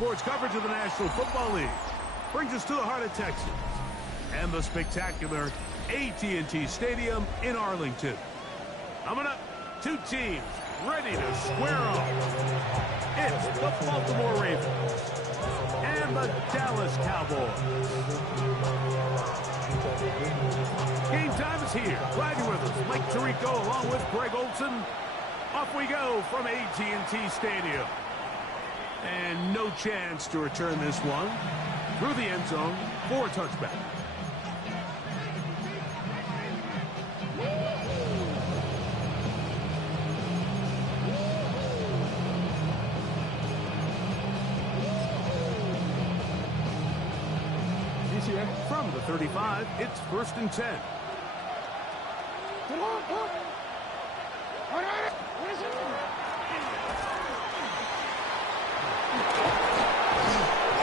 sports coverage of the National Football League brings us to the heart of Texas and the spectacular AT&T Stadium in Arlington. Coming up, two teams ready to square off. It's the Baltimore Ravens and the Dallas Cowboys. Game time is here. Glad you're with us. Mike Tirico along with Greg Olson. Off we go from AT&T Stadium. And no chance to return this one through the end zone for a touchback. From the 35, it's 1st and 10.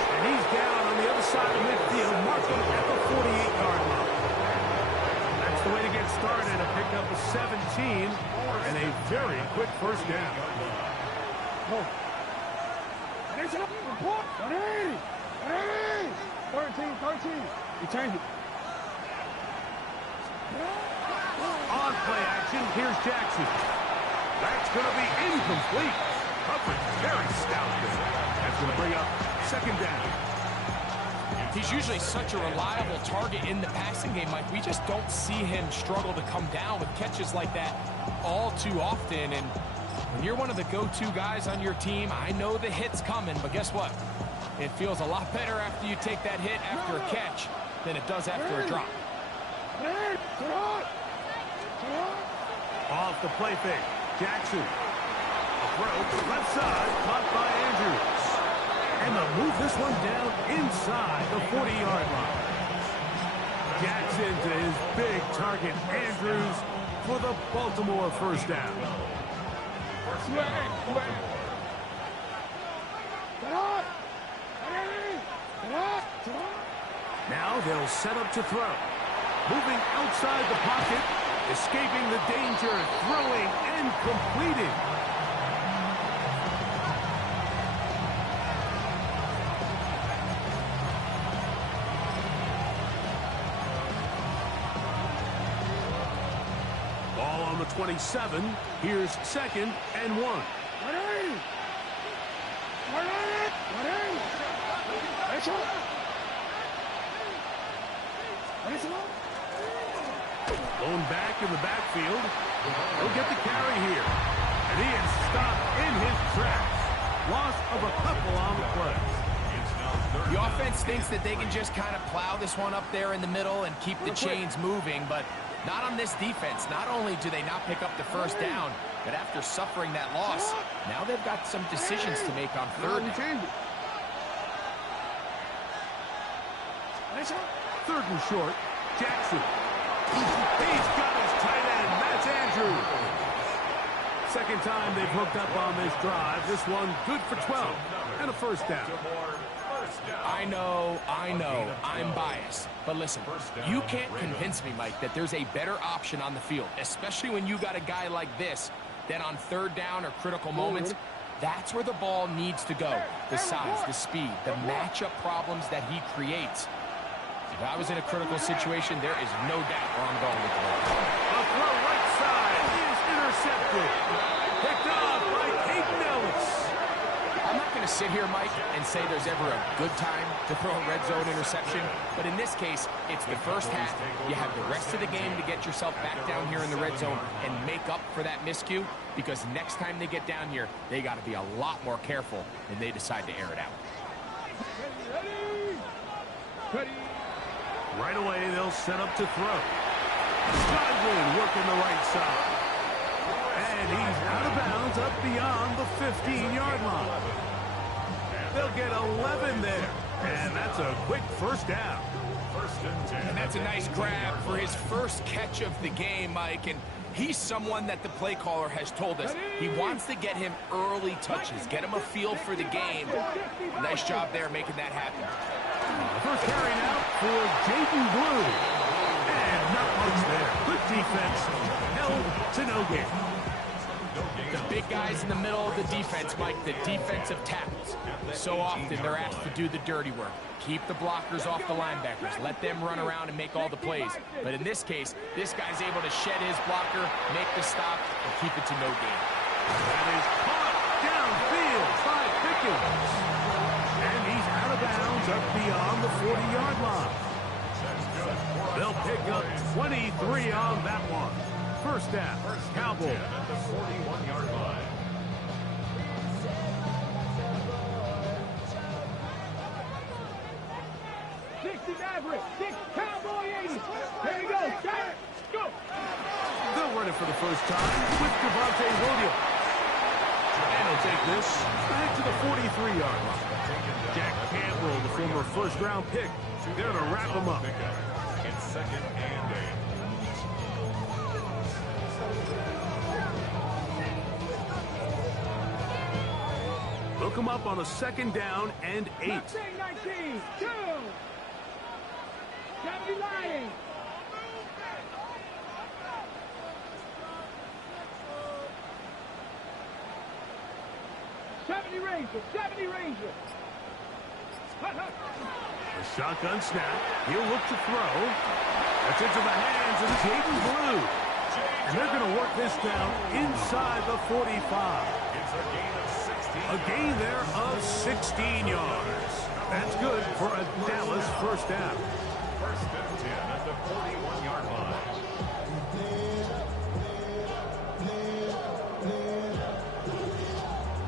And he's down on the other side of midfield, marking at the 48-yard line. That's the way to get started, a pickup of 17 and a very quick first down. 13. You change it. On play action, here's Jackson. That's going to be incomplete. Coverage very stout there. That's going to bring up 2nd down. He's usually such a reliable target in the passing game, Mike. We just don't see him struggle to come down with catches like that all too often. And when you're one of the go-to guys on your team, I know the hit's coming, but guess what? It feels a lot better after you take that hit after a catch than it does after a drop. Off the play fake. Jackson. A throw to the left side, caught by Andrews. And they'll move this one down inside the 40-yard line. Jackson to his big target, Andrews, for the Baltimore first down. Now they'll set up to throw. Moving outside the pocket, escaping the danger, throwing and completing. Ball on the 27. Here's 2nd and 1. Going back in the backfield. He'll get the carry here. And he is stopped in his tracks. Loss of a couple on the play. The offense thinks that they can just kind of plow this one up there in the middle and keep the chains moving, but not on this defense. Not only do they not pick up the first down, but after suffering that loss, now they've got some decisions to make on 3rd down. 3rd and short. Jackson. He's got his tight end. That's Andrews. 2nd time they've hooked up on this drive. This one good for 12 and a first down. I know, I'm biased. But listen, you can't convince me, Mike, that there's a better option on the field, especially when you got a guy like this, that on 3rd down or critical moments, that's where the ball needs to go. The size, the speed, the matchup problems that he creates. If I was in a critical situation, there is no doubt where I'm going with the ball. A throw right side is intercepted. Picked off by Caden Ellis. I'm not going to sit here, Mike, and say there's ever a good time to throw a red zone interception, but in this case, it's the first half. You have the rest of the game to get yourself back down here in the red zone and make up for that miscue, because next time they get down here, they got to be a lot more careful when they decide to air it out. Ready. Right away, they'll set up to throw. Godwin working the right side. And he's out of bounds up beyond the 15-yard line. They'll get 11 there. And that's a quick first down. And that's a nice grab for his first catch of the game, Mike. And he's someone that the play caller has told us he wants to get him early touches, get him a feel for the game. Nice job there making that happen. First carry now for Jaden Blue. And not much there. Good defense. Held to no gain. The big guys in the middle of the defense, Mike, the defensive tackles. So often they're asked to do the dirty work. Keep the blockers off the linebackers. Let them run around and make all the plays. But in this case, this guy's able to shed his blocker, make the stop, and keep it to no gain. That is caught downfield by Pickens. And he's out of bounds up beyond the 40-yard line. They'll pick up 23 on that one. First down, Cowboys. At the 41-yard line. They'll run it for the first time with Devontae Williams. And he'll take this back to the 43-yard line. Jack Campbell, the former first-round pick, there to wrap him up. It's second and 8. Look him up on a second down and 8. 19, 2. 70 Lions. '70 Rangers. A shotgun snap. He'll look to throw. That's into the hands of Jaden Blue. And they're going to work this down inside the 45. It's a gain of 16. A gain there of 16 yards. That's good for a Dallas first down. First and 10 at the 41-yard line.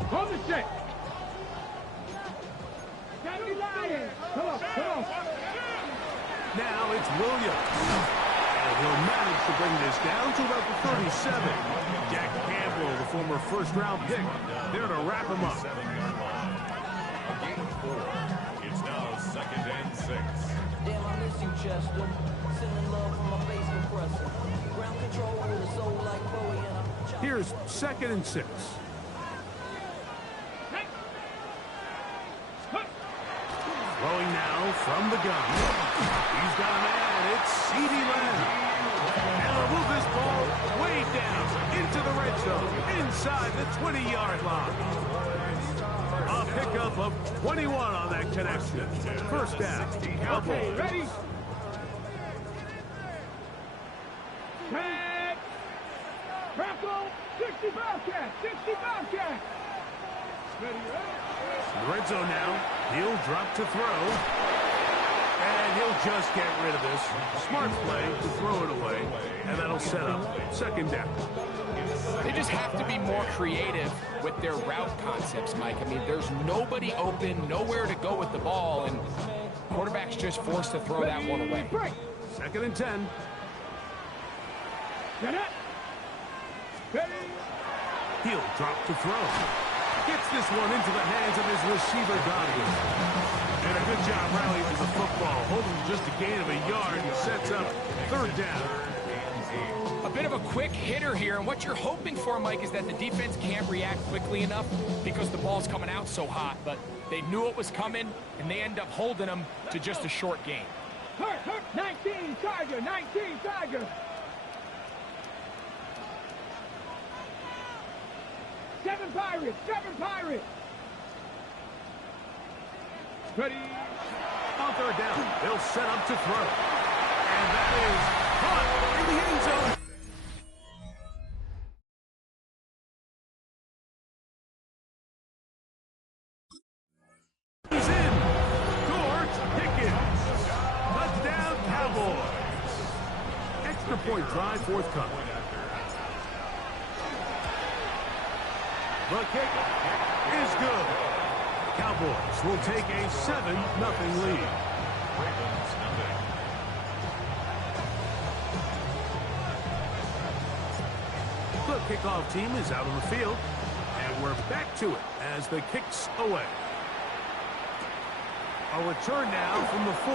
Hold the set. 70 Lions. Come on. Now it's Williams. And he'll manage to bring this down to about the 37. Jack Campbell, the former first-round pick, there to wrap him up. 7-yard line. A gain of 4. It's now second and 6. Damn, I miss you, Chester. Sending love from my face compressor. Ground control with a soul like Bowie and I'm... Here's second and 6. Throwing now from the gun. He's got a man. It's CeeDee Lamb. And they'll move this ball way down into the red zone inside the 20-yard line. A pickup of 21 on that connection. First down, Cowboys. Okay, ready? Tag. Crackle. 65 catch. 65 catch. Ready, Red zone now. He'll drop to throw. And he'll just get rid of this. Smart play to throw it away. And that'll set up second down. They just have to be more creative with their route concepts, Mike. I mean, there's nobody open, nowhere to go with the ball, and quarterback's just forced to throw that one away. Second and 10. Get it. Ready. He'll drop to throw. Gets this one into the hands of his receiver, Godwin. And a good job rallying to the football. Holding just a gain of a yard and sets up third down. A bit of a quick hitter here, and what you're hoping for, Mike, is that the defense can't react quickly enough because the ball's coming out so hot. But they knew it was coming, and they end up holding them to just a short gain. Hurt. 19 Tiger. 19 Tiger. 7 Pirates. 7 Pirates. Ready. On third down, they'll set up to throw. And that is caught in the end zone. He's in. George Pickens. Touchdown, Cowboys. Extra point drive forthcoming. The kick is good. Cowboys will take a 7-0 lead. Ravens nothing. The kickoff team is out on the field, and we're back to it as the kick's away. A return now from the 4.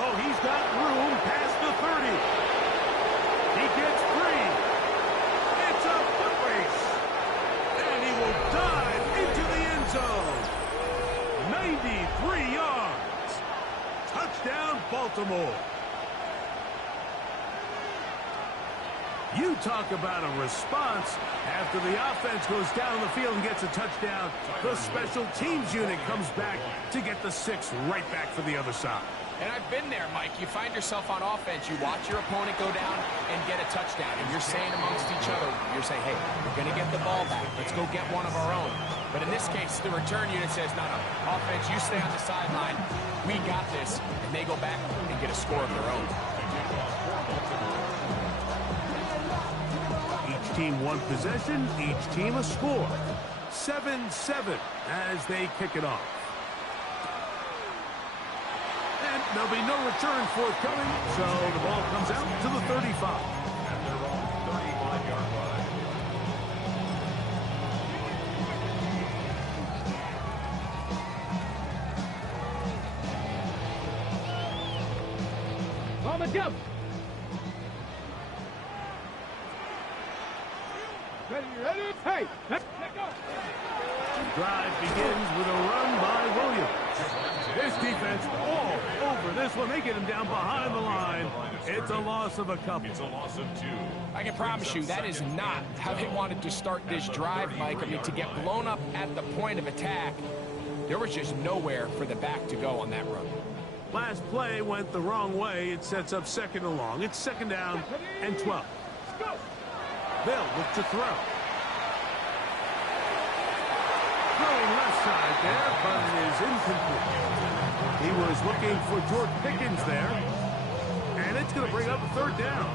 Oh, he's got room past the 30. He gets free. It's a foot race. And he will dive into the end zone. 93 yards. Touchdown, Baltimore. You talk about a response. After the offense goes down the field and gets a touchdown, the special teams unit comes back to get the 6 right back for the other side. And I've been there, Mike. You find yourself on offense, you watch your opponent go down and get a touchdown, and you're saying amongst each other, you're saying, hey, we're going to get the ball back. Let's go get one of our own. But in this case, the return unit says, no, offense, you stay on the sideline. We got this. And they go back and get a score of their own. Each team one possession, each team a score. 7-7 as they kick it off. And there'll be no return forthcoming, so the ball comes out to the 35. At their own 35-yard line. On the jump. Ready? Hey, let's go. The drive begins with a run by Williams. This defense all over this one. They get him down behind the line. It's a loss of a couple. It's a loss of 2. I can promise you that is not how they wanted to start this drive, Mike. I mean, to get blown up at the point of attack, there was just nowhere for the back to go on that run. Last play went the wrong way. It sets up 2nd and long. It's 2nd down and 12. They'll look to throw. Throwing left side there, but it is incomplete. He was looking for George Pickens there. And it's going to bring up a 3rd down.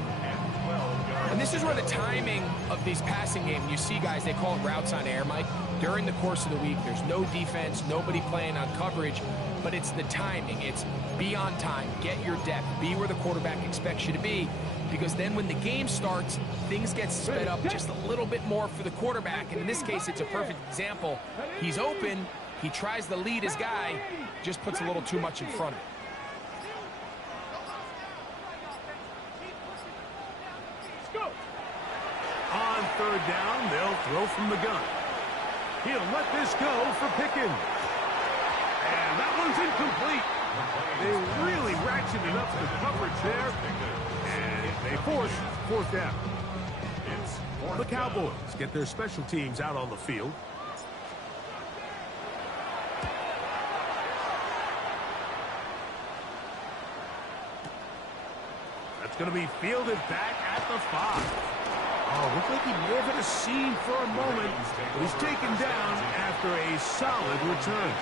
And this is where the timing of these passing games, you see guys, they call it routes on air, Mike. During the course of the week, there's no defense, nobody playing on coverage, but it's the timing. It's be on time, get your depth, be where the quarterback expects you to be, because then when the game starts, things get sped up just a little bit more for the quarterback. And in this case, it's a perfect example. He's open, he tries to lead his guy, just puts a little too much in front of him. On 3rd down, they'll throw from the gun. He'll let this go for Pickens. And that one's incomplete. They really ratcheted up the coverage there. And they force 4th down. The Cowboys get their special teams out on the field. That's going to be fielded back at the 5. Oh, looked like he may have hit a seam for a moment. He's taken down after a solid return.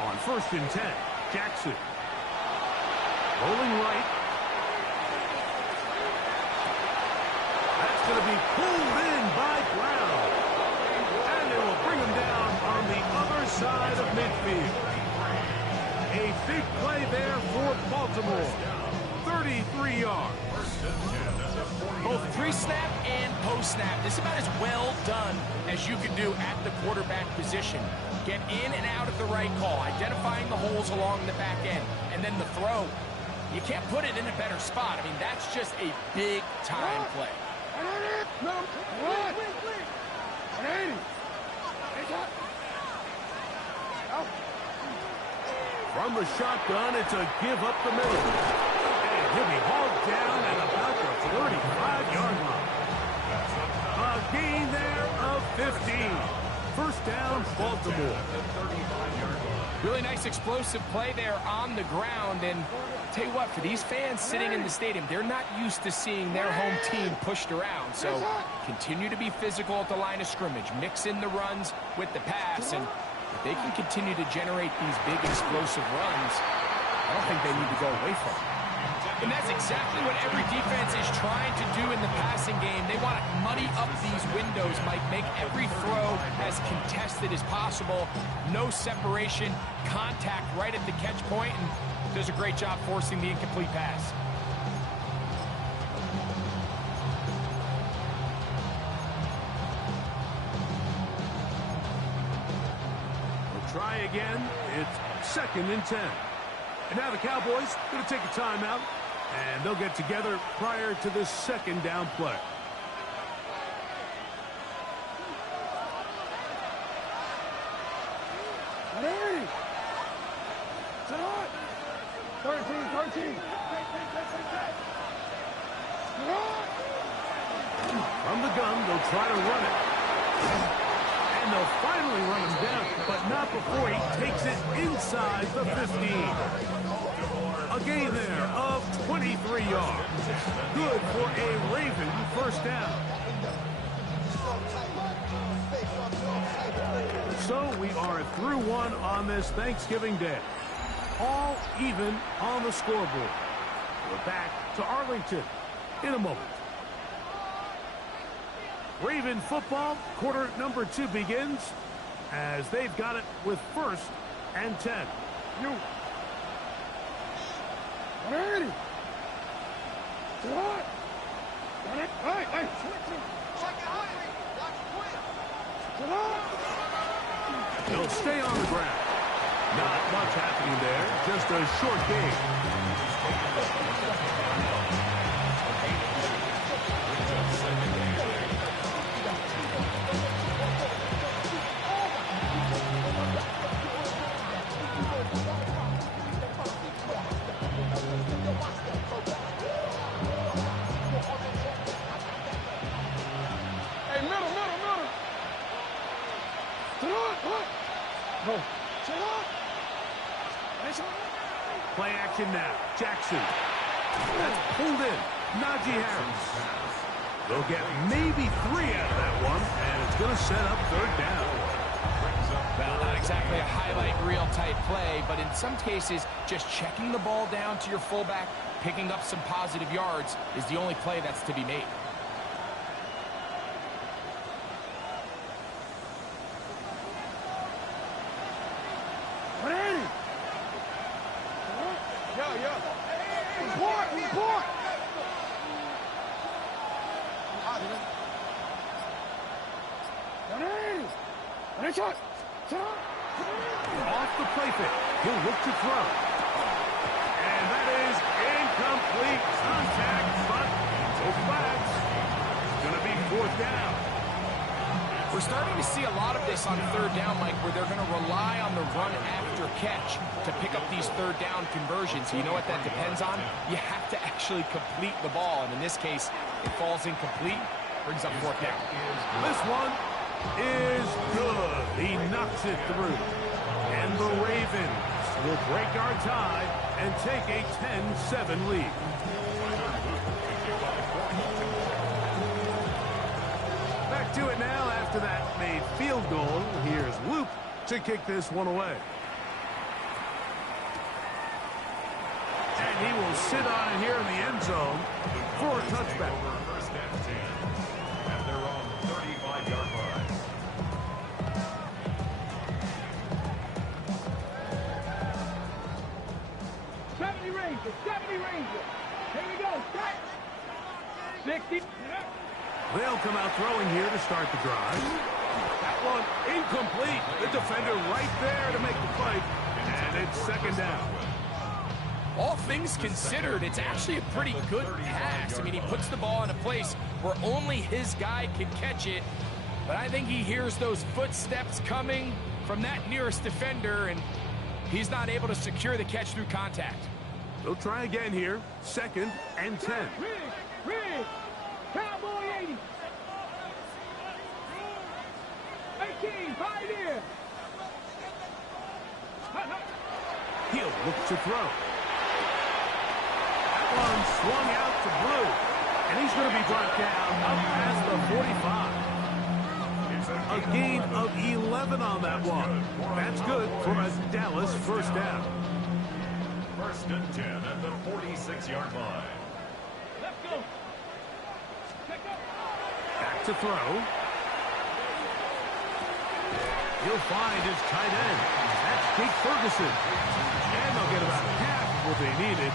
On 1st and 10, Jackson. Rolling right. That's going to be pulled in by Brown. And they will bring him down on the other side of midfield. A big play there for Baltimore. 33 yards. Both pre-snap and post-snap. This is about as well done as you can do at the quarterback position. Get in and out at the right call, identifying the holes along the back end, and then the throw. You can't put it in a better spot. I mean, that's just a big-time play. From the shotgun, it's a give up the middle. And he'll be hauled down at about the 35-yard line. A gain there of 15. 1st down, Baltimore. Really nice explosive play there on the ground. And tell you what, for these fans sitting in the stadium, they're not used to seeing their home team pushed around. So continue to be physical at the line of scrimmage. Mix in the runs with the pass. And if they can continue to generate these big explosive runs, I don't think they need to go away from it. And that's exactly what every defense is trying to do in the passing game. They want to muddy up these windows, Mike, make every throw as contested as possible. No separation, contact right at the catch point, and does a great job forcing the incomplete pass. try again. It's 2nd and 10. And now the Cowboys going to take a timeout, and they'll get together prior to this 2nd down play. Ready? 13. From the gun, they'll try to run it. And they'll finally run him down, but not before he takes it inside the 15. A gain there of 23 yards. Good for a Raven first down. So we are through one on this Thanksgiving Day. All even on the scoreboard. We're back to Arlington in a moment. Raven football, quarter number 2 begins as they've got it with 1st and 10. You. Ready? What? Hey. They'll stay on the ground. Not much happening there, just a short game. Play action now. Jackson. That's pulled in. Najee Harris. They'll get maybe 3 out of that one, and it's going to set up 3rd down. Well, not exactly a highlight reel type play, but in some cases, just checking the ball down to your fullback, picking up some positive yards is the only play that's to be made. Off the play fake. He'll look to throw. And that is incomplete contact, but no flags. It's going to be 4th down. We're starting to see a lot of this on 3rd down, Mike, where they're going to rely on the run after catch to pick up these 3rd down conversions. You know what that depends on? You have to actually complete the ball, and in this case, it falls incomplete, brings up 4th down. This one is good. He knocks it through. And the Ravens will break our tie and take a 10-7 lead. Back to it now after that made field goal. Here's Luke to kick this one away. And he will sit on it here in the end zone for a touchback. First and 10. At their own 35-yard line. Here we go. Start. 60. They'll come out throwing here to start the drive. That one incomplete. The defender right there to make the play. And it's 2nd down. All things considered, it's actually a pretty good pass. I mean, he puts the ball in a place where only his guy can catch it. But I think he hears those footsteps coming from that nearest defender, and he's not able to secure the catch through contact. They'll try again here. 2nd and 10. Rig. Cowboy 80. 18, Pioneer. He'll look to throw. That one swung out to Blue. And he's going to be brought down up past the 45. A gain of 11 on that one. That's good for a Dallas first down. 1st and 10 at the 46-yard line. Let's go. Back to throw. He'll find his tight end. That's Jake Ferguson. And they'll get about half of what they needed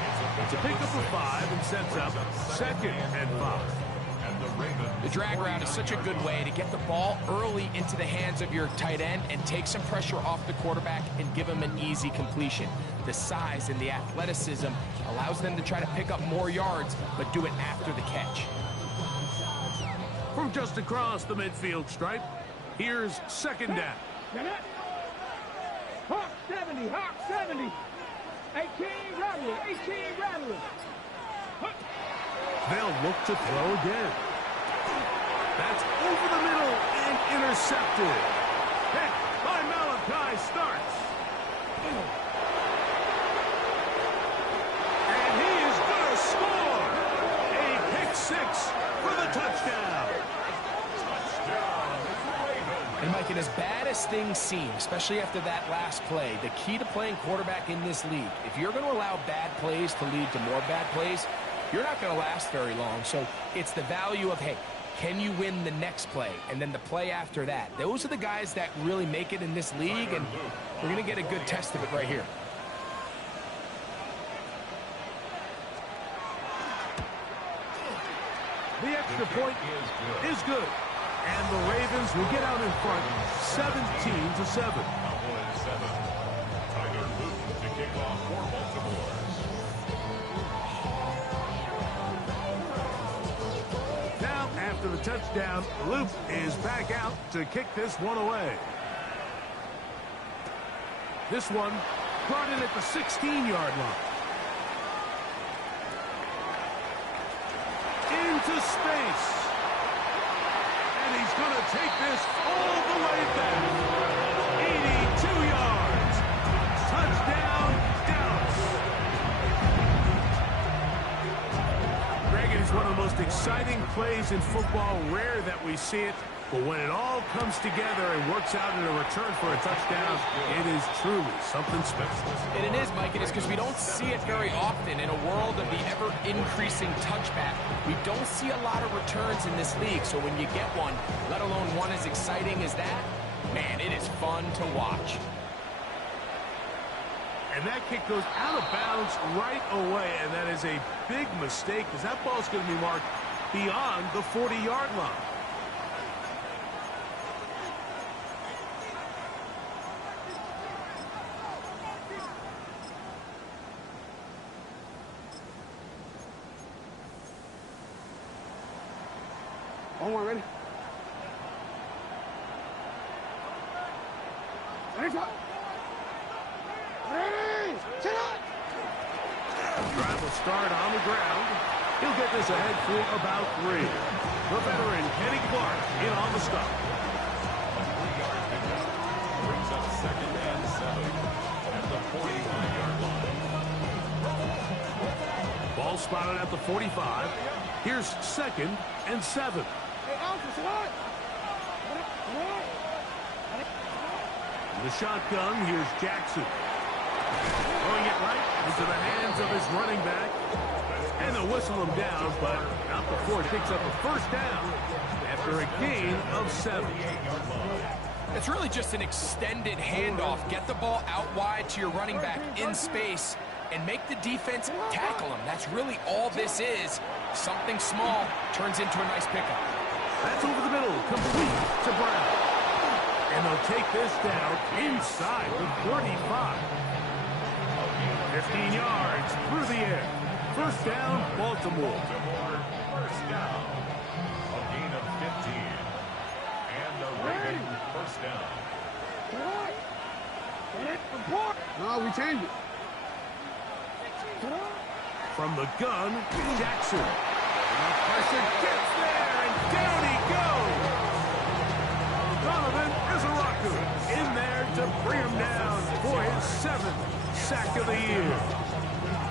to pick up a 5 and sets up 2nd and 5. And the The drag route is such a good way to get the ball early into the hands of your tight end and take some pressure off the quarterback and give him an easy completion. The size and the athleticism allows them to try to pick up more yards, but do it after the catch. From just across the midfield stripe, here's second down. Hawk 70, Hawk 70. 18 Rattler, 18 Rattler. They'll look to throw again. That's over the middle and intercepted. Hit by Malachi starts. And he is going to score. A pick six for the touchdown. And Mike, and as bad as things seem, especially after that last play, the key to playing quarterback in this league, if you're going to allow bad plays to lead to more bad plays, you're not going to last very long. So it's the value of, hey, can you win the next play and then the play after that? Those are the guys that really make it in this league, and we're going to get a good test of it right here. The extra point is good. And the Ravens will get out in front 17-7. Tyler Luton to kick off for Baltimore. Now, after the touchdown, Luke is back out to kick this one away. This one brought in at the 16-yard line. Into space. And he's going to take this all the way back. 82 yards. Touchdown, Dallas. Greg, it is one of the most exciting plays in football. Rare that we see it. But when it all comes together and works out in a return for a touchdown, it is truly something special. And it is, Mike. It is because we don't see it very often in a world of the ever-increasing touchback. We don't see a lot of returns in this league. So when you get one, let alone one as exciting as that, man, it is fun to watch. And that kick goes out of bounds right away, and that is a big mistake because that ball is going to be marked beyond the 40-yard line. One ready? Ready, set up! Drive will start on the ground. He'll get this ahead for about 3. The veteran Kenny Clark in on the stop. Brings up 2nd and 7 at the 45-yard line. Ball spotted at the 45. Here's 2nd and 7. The shotgun, here's Jackson. Throwing it right into the hands of his running back. And they'll whistle him down, but not before it picks up a first down after a gain of 7. It's really just an extended handoff. Get the ball out wide to your running back in space and make the defense tackle him. That's really all this is. Something small turns into a nice pickup. That's over the middle, complete to Brown. And they'll take this down inside the 35. 15 yards through the air. First down, Baltimore. First down. A gain of 15. And the Ravens first down. No, we changed it. From the gun, Jackson. Pressure gets there, and down he goes. Donovan Izaraku in there to bring him down for his 7th sack of the year.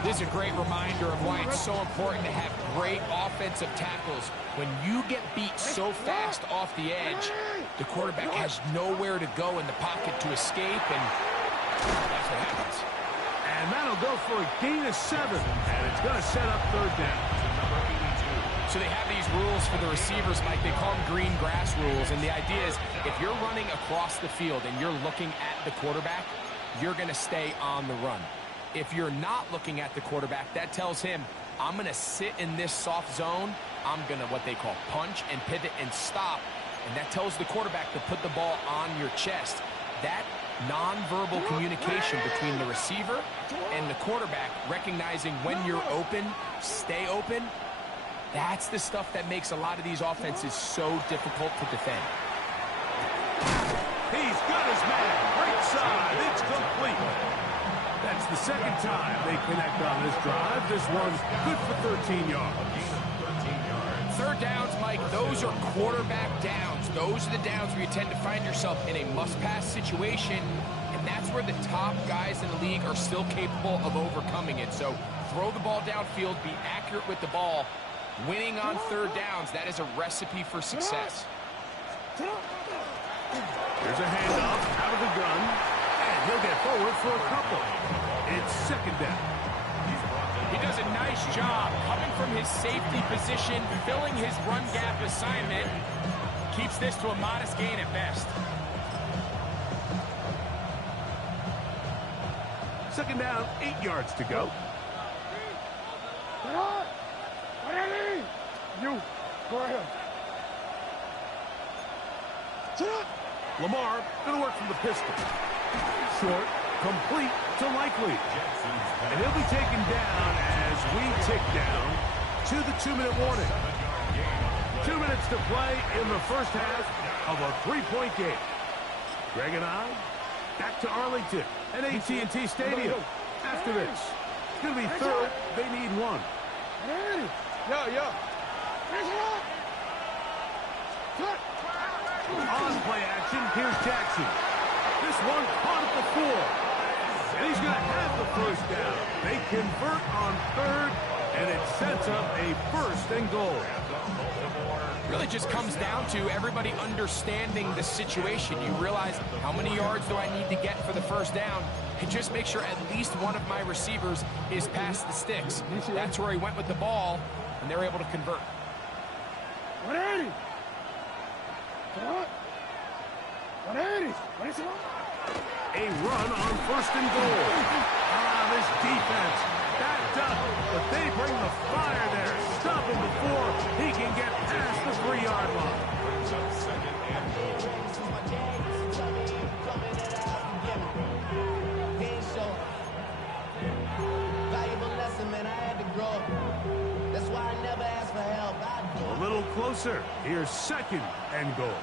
This is a great reminder of why it's so important to have great offensive tackles. When you get beat so fast off the edge, the quarterback has nowhere to go in the pocket to escape, and that's what happens. And that'll go for a gain of 7, and it's going to set up 3rd down. So they have these rules for the receivers, Mike. They call them green grass rules, and the idea is if you're running across the field and you're looking at the quarterback, you're going to stay on the run. If you're not looking at the quarterback, that tells him I'm going to sit in this soft zone. I'm going to what they call punch and pivot and stop. And that tells the quarterback to put the ball on your chest. That nonverbal communication between the receiver and the quarterback, recognizing when you're open, stay open, that's the stuff that makes a lot of these offenses so difficult to defend. He's got his man. Right side. It's complete. That's the second time they connect on this drive. This one's good for 13 yards. Third downs, Mike, those are quarterback downs. Those are the downs where you tend to find yourself in a must-pass situation, and that's where the top guys in the league are still capable of overcoming it. So throw the ball downfield, be accurate with the ball. Winning on third downs, that is a recipe for success. Here's a handoff out of the gun, and he'll get forward for a couple. It's second down. He does a nice job coming from his safety position, filling his run gap assignment. Keeps this to a modest gain at best. Second down, 8 yards to go. You, go ahead. Lamar going to work from the pistol. Short, complete to Likely. And he'll be taken down as we tick down to the 2-minute warning. 2 minutes to play in the first half of a 3-point game. Greg and I back to Arlington at AT&T Stadium. After this, it's going to be third. They need one. On play action, here's Jackson. This one caught at the 4. And he's going to have the first down. They convert on third, and it sets up a first and goal. Really just comes down to everybody understanding the situation. You realize how many yards do I need to get for the first down, and just make sure at least one of my receivers is past the sticks. That's where he went with the ball, and they're able to convert. A run on first and goal. This defense backed up, but they bring the fire there. Stop him before he can get past the 3-yard line. A little closer. Here's second and goal.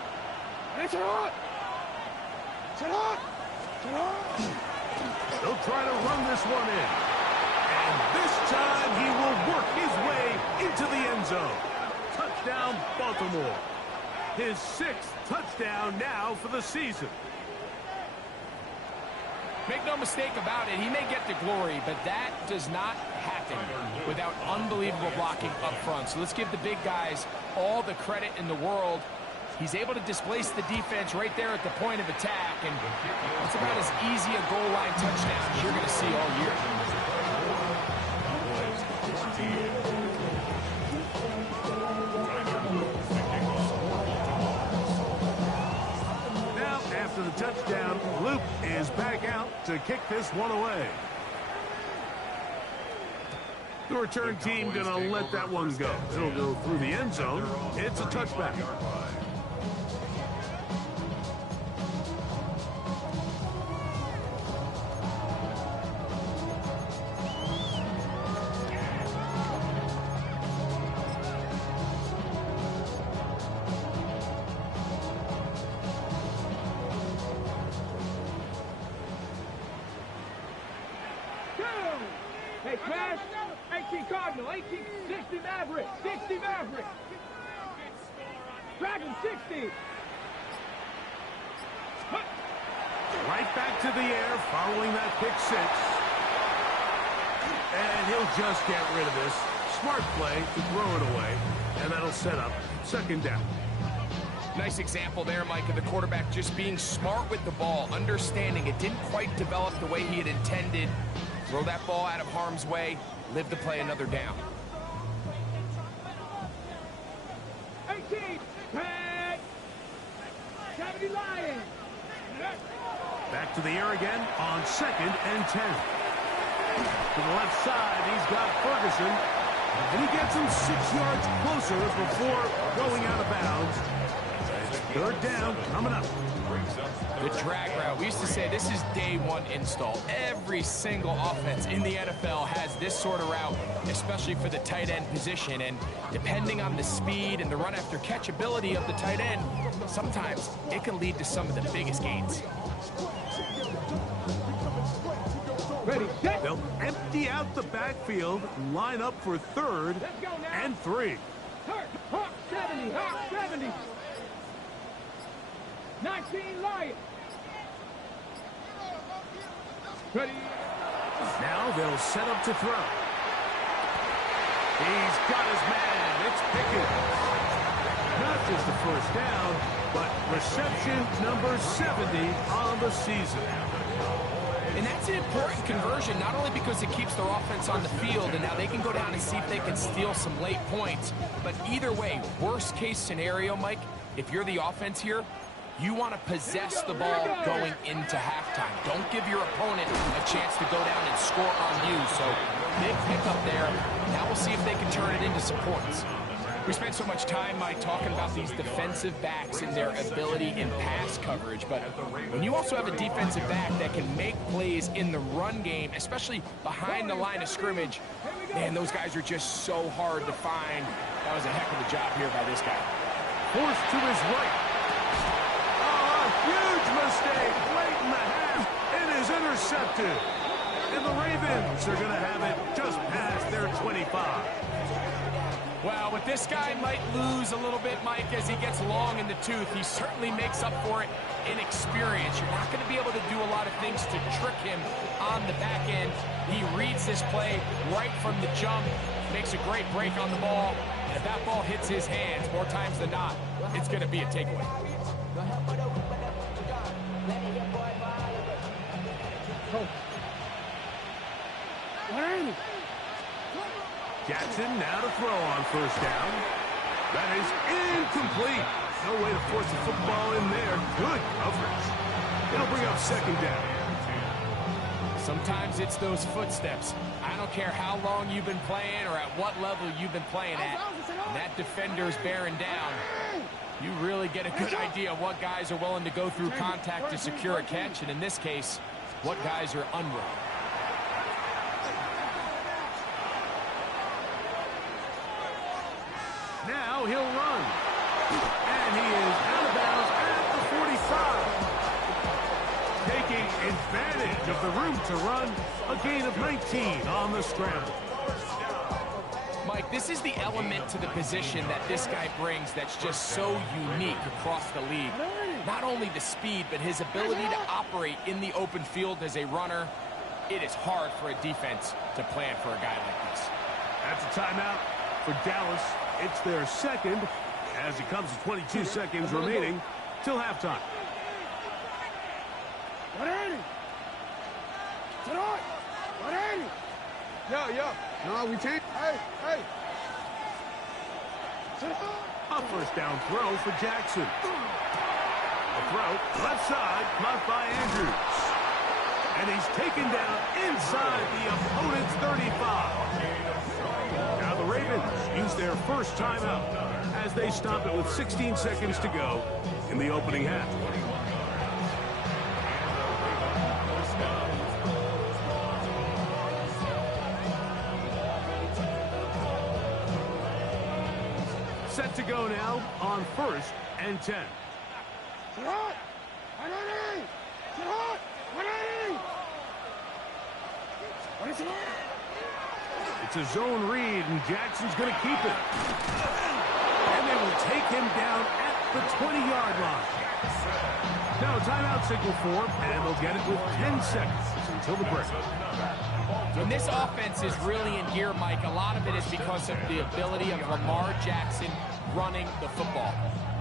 They'll try to run this one in. And this time he will work his way into the end zone. Touchdown, Baltimore. His 6th touchdown now for the season. Make no mistake about it, he may get to glory, but that does not happen without unbelievable blocking up front. So let's give the big guys all the credit in the world. He's able to displace the defense right there at the point of attack, and it's about as easy a goal line touchdown as you're going to see all year. Now, after the touchdown, Luke is back out to kick this one away. The return team going to let that one go. It'll go through the end zone. It's a touchback. Hey, Crash, 18 Cardinal, 18, 60 Maverick, 60 Maverick. Dragon, 60. Right back to the air following that pick 6. And he'll just get rid of this. Smart play to throw it away, and that'll set up second down. Nice example there, Mike, of the quarterback just being smart with the ball, understanding it didn't quite develop the way he had intended. Throw that ball out of harm's way, live to play another down. 18, Pat. 70 Lions. Back to the air again on second and 10. To the left side, he's got Ferguson. And he gets him 6 yards closer before going out of bounds. Third down coming up. The drag route. We used to say this is day one install. Every single offense in the NFL has this sort of route, especially for the tight end position. And depending on the speed and the run after catch ability of the tight end, sometimes it can lead to some of the biggest gains. Ready, set. They'll empty out the backfield, line up for third and 3. Hawk 70, Hawk 70. 19 Lions. Ready. Now they'll set up to throw. He's got his man. It's Pickens. Not just the first down, but reception number 70 on the season. And that's an important conversion, not only because it keeps their offense on the field, and now they can go down and see if they can steal some late points. But either way, worst case scenario, Mike, if you're the offense here, you want to possess the ball going into halftime. Don't give your opponent a chance to go down and score on you. So big pickup there. Now we'll see if they can turn it into some points. We spent so much time, Mike, talking about these defensive backs and their ability in pass coverage. But when you also have a defensive back that can make plays in the run game, especially behind the line of scrimmage, man, those guys are just so hard to find. That was a heck of a job here by this guy. Forced to his right. Huge mistake late in the half. It is intercepted. And the Ravens are going to have it just past their 25. Well, with this guy might lose a little bit, Mike, as he gets long in the tooth. He certainly makes up for it in experience. You're not going to be able to do a lot of things to trick him on the back end. He reads this play right from the jump, makes a great break on the ball, and if that ball hits his hands more times than not, it's going to be a takeaway. Jackson now to throw on first down. That is incomplete. No way to force the football in there. Good coverage. It'll bring up second down. Sometimes it's those footsteps. I don't care how long you've been playing or at what level you've been playing at. And that defender's bearing down. You really get a good idea of what guys are willing to go through contact to secure a catch, and in this case, what guys are unwilling. Now he'll run. And he is out of bounds at the 45. Taking advantage of the room to run. A gain of 19 on the scramble. Mike, this is the element to the position that this guy brings that's just so unique across the league. Not only the speed, but his ability to operate in the open field as a runner. It is hard for a defense to plan for a guy like this. That's a timeout for Dallas. It's their second as it comes to 22 seconds remaining till halftime. Yeah. No, we can't. Hey. A first down throw for Jackson. A throw left side, caught by Andrews. And he's taken down inside the opponent's 35. Now the Ravens use their first timeout as they stop it with 16 seconds to go in the opening half. Set to go now on first and 10. It's a zone read, and Jackson's going to keep it. And they will take him down at the 20-yard line. Now a timeout signal for him, and they'll get it with 10 seconds until the break. When this offense is really in gear, Mike, a lot of it is because of the ability of Lamar Jackson running the football.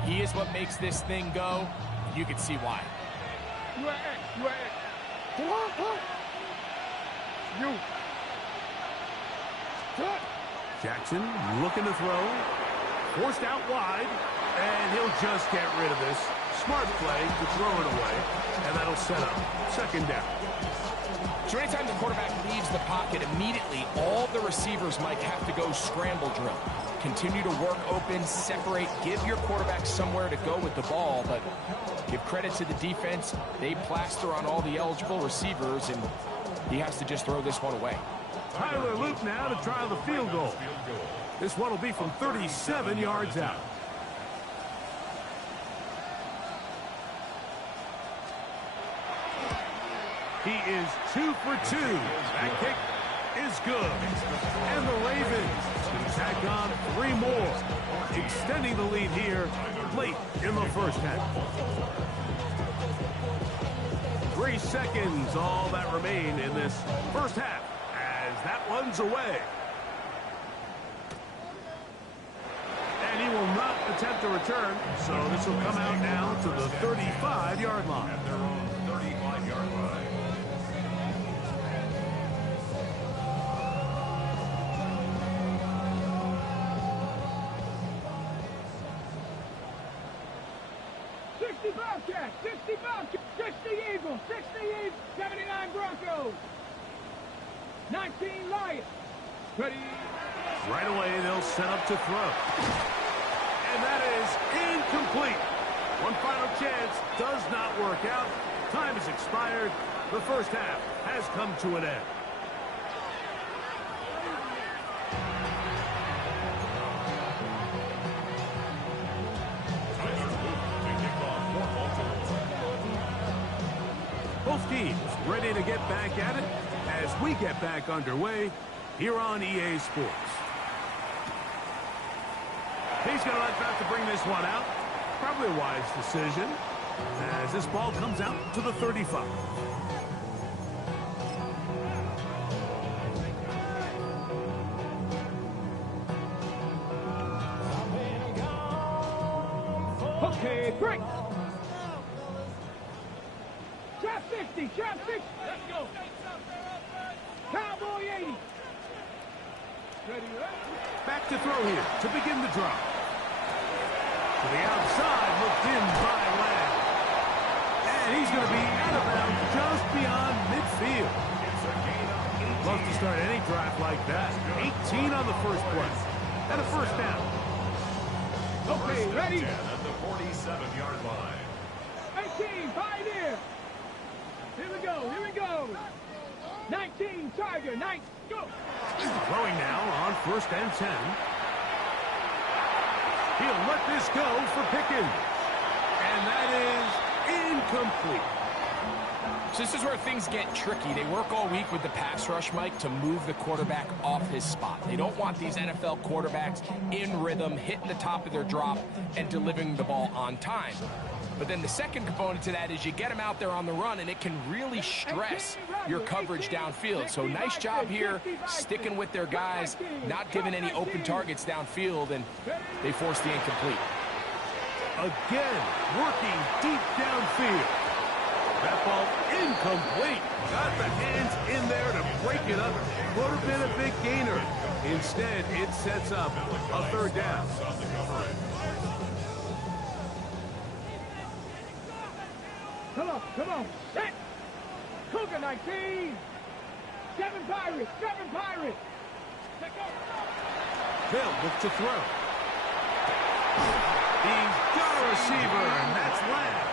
He is what makes this thing go. You can see why. Jackson looking to throw. Forced out wide. And he'll just get rid of this. smart play to throw it away, and that'll set up second down. So anytime the quarterback leaves the pocket, immediately all the receivers might have to go scramble drill. Continue to work open, separate, give your quarterback somewhere to go with the ball, but give credit to the defense. They plaster on all the eligible receivers, and he has to just throw this one away. Tyler Luke now to try the field goal. This one will be from 37 yards out. He is 2 for 2. That kick is good. And the Ravens can tack on 3 more, extending the lead here late in the first half. 3 seconds, all that remain in this first half, as that one's away. And he will not attempt to return, so this will come out now to the 35-yard line. At their own 35-yard line. Bobcats, 60 Bobcats, 60 Eagles, 60 Eagles, 79 Broncos, 19 Lions. Ready? Right away, they'll set up to throw. And that is incomplete. One final chance does not work out. Time has expired. The first half has come to an end. Both teams ready to get back at it as we get back underway here on EA Sports. He's going to let that to bring this one out. Probably a wise decision as this ball comes out to the 35. Okay, break. Trap 50, trap 60. Let's go. Cowboy 80. Ready, ready. Back to throw here to begin the drive. To the outside, looked in by Lamb. And he's going to be out of bounds just beyond midfield. Love to start any drive like that. 18 on the first play. And a first down. Okay, ready. At the 47-yard line. 18, pioneer. Here we go, here we go. 19, Tiger, 9, go. Throwing now on 1st and 10. He'll let this go for Pickens. And that is incomplete. So this is where things get tricky. They work all week with the pass rush, Mike, to move the quarterback off his spot. They don't want these NFL quarterbacks in rhythm, hitting the top of their drop, and delivering the ball on time. But then the second component to that is you get them out there on the run, and it can really stress your coverage downfield. So nice job here sticking with their guys, not giving any open targets downfield, and they force the incomplete. Again, working deep downfield. That ball incomplete. Got the hands in there to break it up. Would have been a big gainer. Instead, it sets up a 3rd down. Come on, set. Cougar 19. 7 Pirates, 7 Pirates. Let go. They'll look to throw. He's got a receiver, and that's Lamb.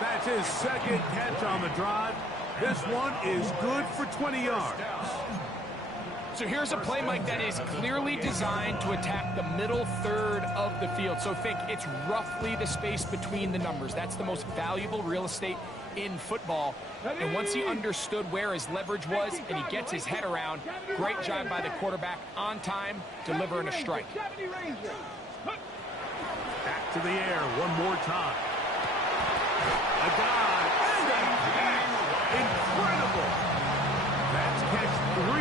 That's his 2nd catch on the drive. This one is good for 20 yards. So here's a play, Mike, that is clearly designed to attack the middle 3rd of the field. So think it's roughly the space between the numbers. That's the most valuable real estate in football. And once he understood where his leverage was and he gets his head around, great job by the quarterback on time, delivering a strike. Back to the air one more time. A dive and a catch. Incredible. That's catch 3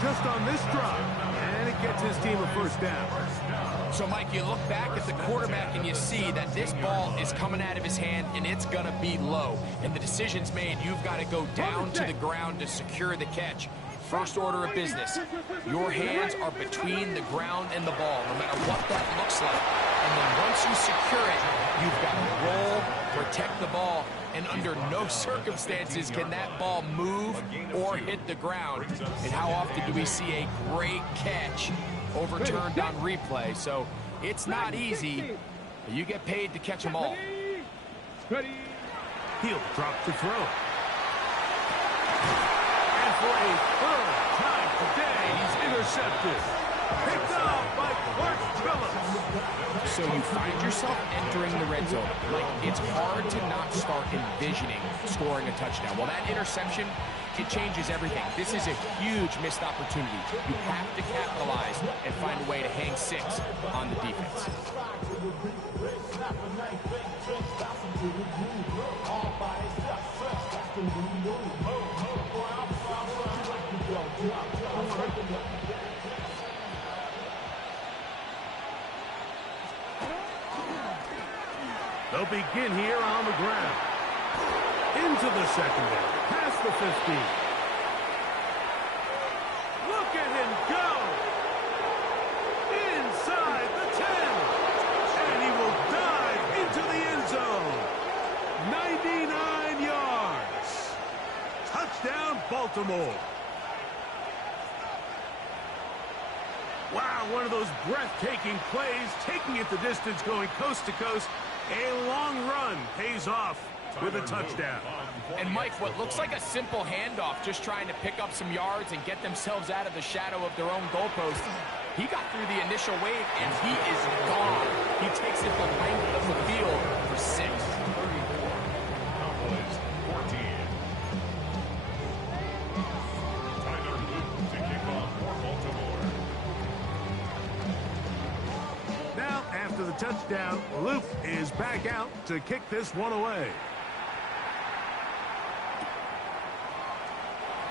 just on this drive. And it gets his team a 1st down. So, Mike, you look back at the quarterback and you see that this ball is coming out of his hand and it's going to be low. And the decision's made. You've got to go down to the ground to secure the catch. First order of business. Your hands are between the ground and the ball, no matter what that looks like. And then once you secure it, You've got to roll, protect the ball, and under no circumstances can that ball move or hit the ground. And how often do we see a great catch overturned on replay? So it's not easy, but you get paid to catch them all. Ready. He'll drop to throw. And for a third time today, he's intercepted. Picked off by Clark Phillips. So you find yourself entering the red zone. Like, it's hard to not start envisioning scoring a touchdown. Well, that interception, it changes everything. This is a huge missed opportunity. You have to capitalize and find a way to hang 6 on the defense. They'll begin here on the ground. Into the secondary. Past the 15. Look at him go. Inside the 10. And he will dive into the end zone. 99 yards. Touchdown, Baltimore. Wow, one of those breathtaking plays, taking it the distance, going coast to coast. A long run pays off with a touchdown. And Mike, what looks like a simple handoff, just trying to pick up some yards and get themselves out of the shadow of their own goalpost. He got through the initial wave, and he is gone. He takes it the length of the field for 6. Cowboys 14. Tyler Luke to kick off for Baltimore. Now, after the touchdown, Luke is back out to kick this one away.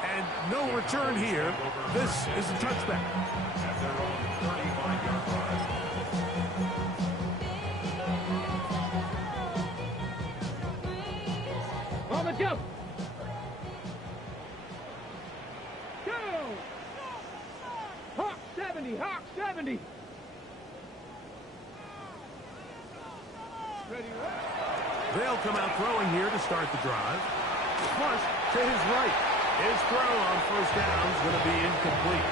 And no return here. This is a touchback. At their own 35-yard line. On the jump. Go. Hawk 70. Hawk 70. Ready. They'll come out throwing here to start the drive. Flush to his right. His throw on first down is going to be incomplete.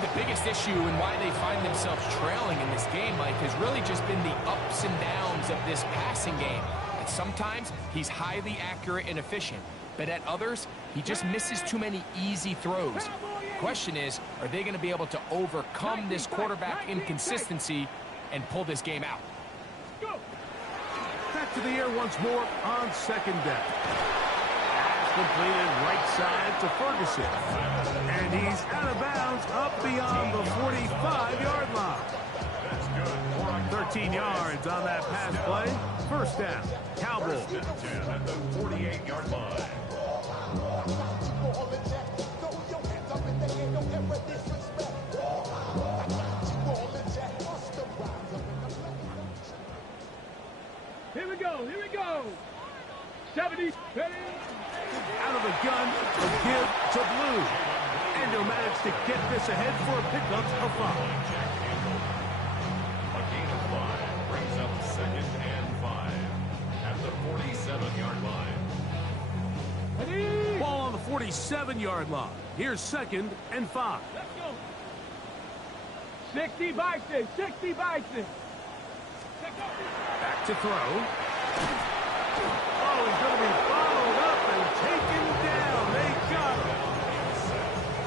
The biggest issue and why they find themselves trailing in this game, Mike, has really just been the ups and downs of this passing game. And sometimes he's highly accurate and efficient, but at others, he just misses too many easy throws. The question is, are they going to be able to overcome this quarterback inconsistency and pull this game out? Go. Back to the air once more on second down. Pass completed right side to Ferguson. And he's out of bounds up beyond the 45-yard line. 13 yards on that pass play. First down. Cowboys. 10 at the 48-yard line. Here we go. Here we go. 70. Ready. Out of the gun, a give to Blue. And he'll manage to get this ahead for a pickup of 5. A gain of 5 brings up 2nd and 5 at the 47-yard line. Ready. Ball on the 47-yard line. Here's 2nd and 5. Let's go. 60 Bison. 60 Bison. Back to throw. Oh, he's going to be followed up and taken down. They got him.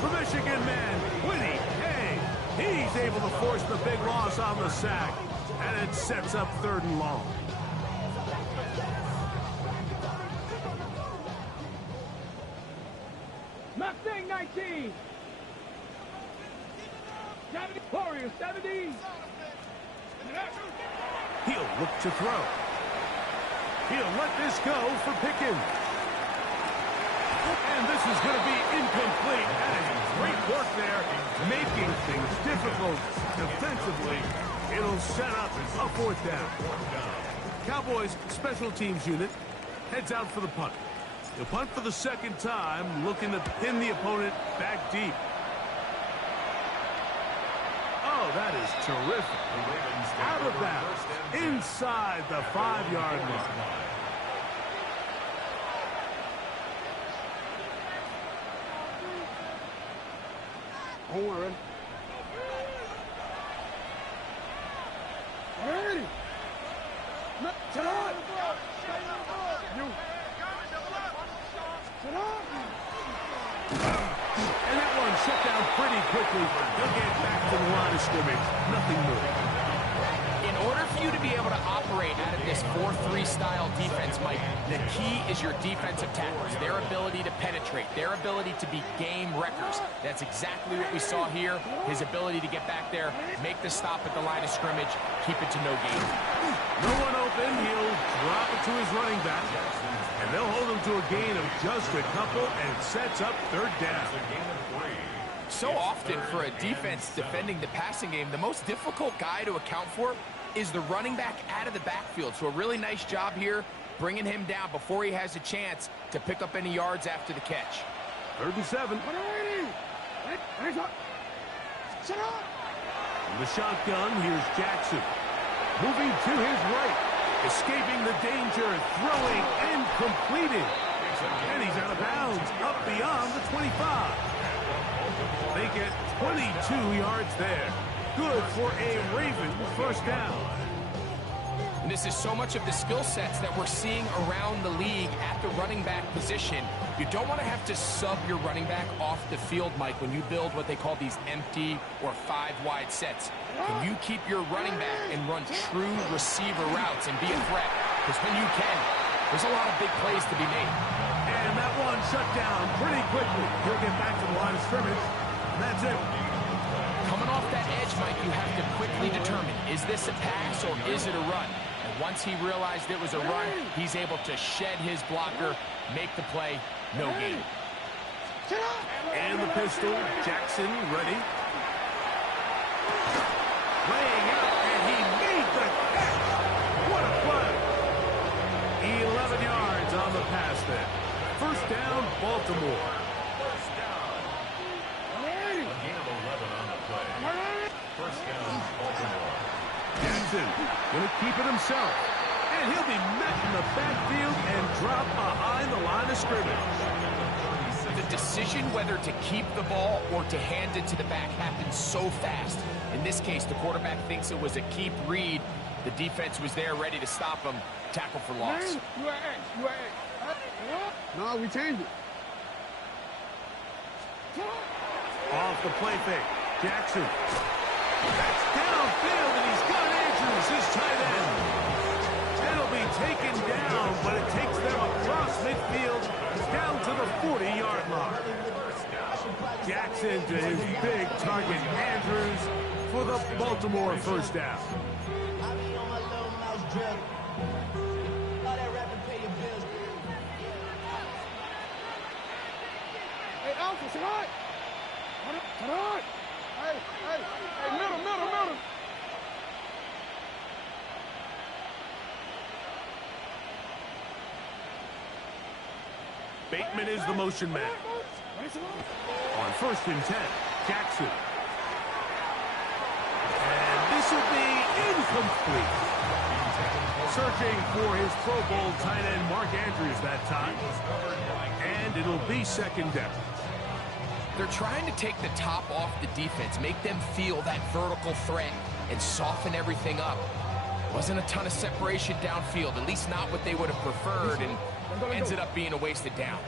The Michigan man, Whitney Hay. He's able to force the big loss on the sack. And it sets up 3rd and long. Mustang 19. 70. Warriors 70. He'll look to throw. He'll let this go for Pickens. And this is going to be incomplete. That is great work there, making things difficult defensively. It'll set up a 4th down. Cowboys special teams unit heads out for the punt. He'll punt for the 2nd time, looking to pin the opponent back deep. Oh, Oh, that is terrific. Out of bounds, inside the 5-yard line. Don't worry. Ready. Sit up. You. Sit up. And that one shut down pretty quickly. They'll get back to the line of scrimmage. Nothing more. In order for you to be able to operate out of this 4-3 style defense, Mike, the key is your defensive tackles, their ability to penetrate, their ability to be game wreckers. That's exactly what we saw here. His ability to get back there, make the stop at the line of scrimmage, keep it to no gain. No one open. He'll drop it to his running back. And they'll hold him to a gain of just a couple, and it sets up 3rd down. So often for a defense defending the passing game, the most difficult guy to account for is the running back out of the backfield. So a really nice job here, bringing him down before he has a chance to pick up any yards after the catch. 3rd and 7. Sit up. In the shotgun, here's Jackson. Moving to his right. Escaping the danger, throwing, and completing. And he's out of bounds, up beyond the 25. They get 22 yards there. Good for a Raven 1st down. And this is so much of the skill sets that we're seeing around the league at the running back position. You don't want to have to sub your running back off the field, Mike, when you build what they call these empty or 5-wide sets. Can you keep your running back and run true receiver routes and be a threat? Because when you can, there's a lot of big plays to be made. And that one shut down pretty quickly. He'll get back to the line of scrimmage. And that's it. Coming off that edge, Mike, you have to quickly determine, is this a pass or is it a run? And once he realized it was a run, he's able to shed his blocker, make the play, no gain. And the pistol, Jackson ready. Laying out, and he made the catch. What a play. 11 yards on the pass there. 1st down, Baltimore. Jackson going to keep it himself. And he'll be met in the backfield and drop behind the line of scrimmage. The decision whether to keep the ball or to hand it to the back happens so fast. In this case, the quarterback thinks it was a keep read. The defense was there ready to stop him. Tackle for loss. No, we changed it. Off the play fake. Jackson. That's downfield, and he's got Andrews, his tight end. It'll be taken down, but it takes them across midfield down to the 40-yard line. Jackson to his big target, Andrews, for the Baltimore 1st down. Hey, Alpha, sit on. Sit on. Hey, middle. Bateman is the motion man. On 1st and 10, Jackson. And this will be incomplete. Searching for his Pro Bowl tight end, Mark Andrews, that time. And it'll be 2nd down. They're trying to take the top off the defense, make them feel that vertical threat, and soften everything up. Wasn't a ton of separation downfield, at least not what they would have preferred, and ended up being a wasted down.